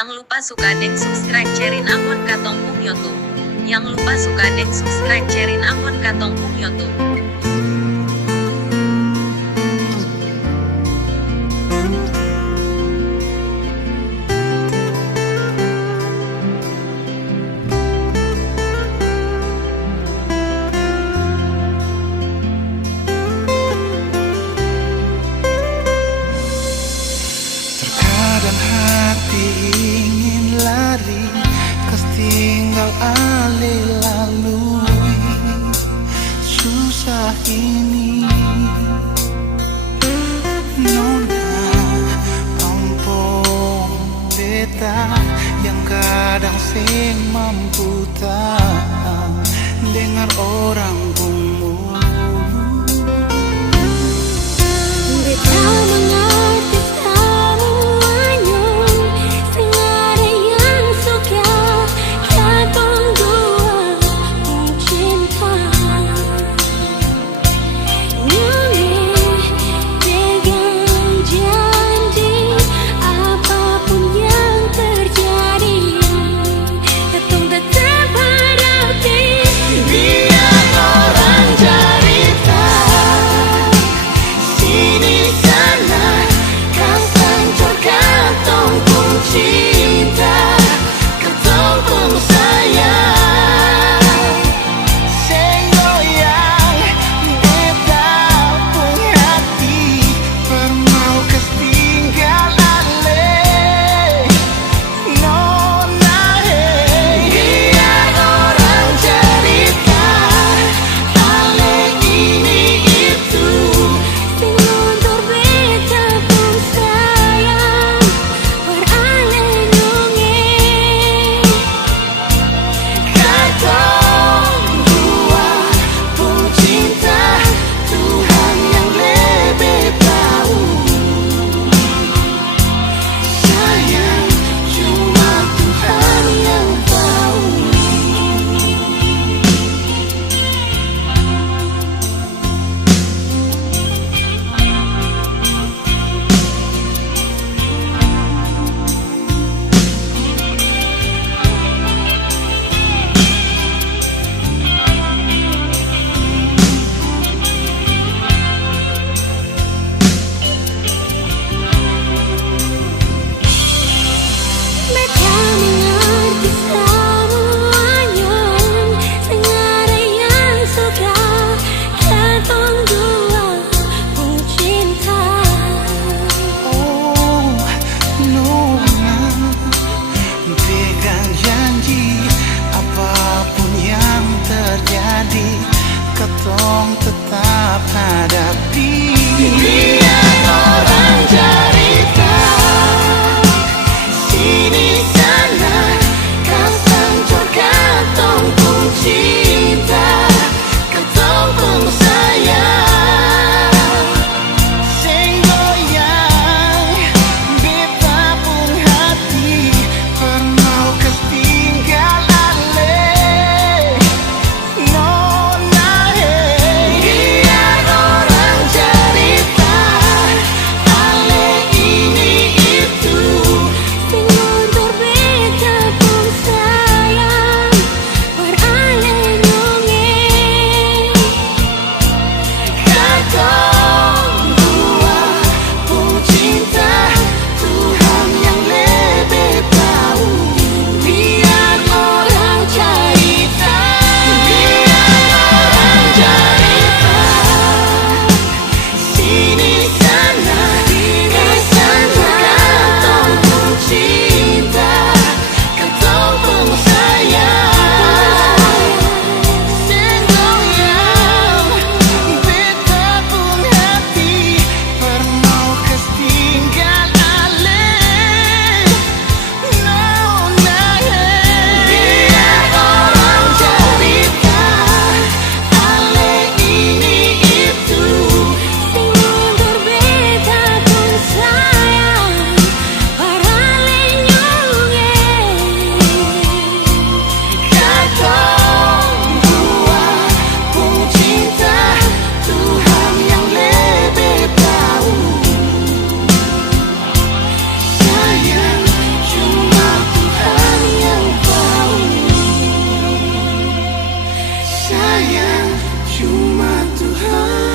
Yang lupa suka deng subscribe cerin akun katong pung YouTube. Yang lupa suka deng subscribe cerin akun katong pung YouTube. Terkadang hati ingin lari, kas tinggal alih lalui susah ini. Nona ampun beta yang kadang sing mampu tahan dengar orang ngomong. Beta mengerti semuanya, segala yang suka katong dua cinta. Nyame pegang janji, apapun yang terjadi, katong tetap hadapi. Biar orang cerita sini sana, yang cuma Tuhan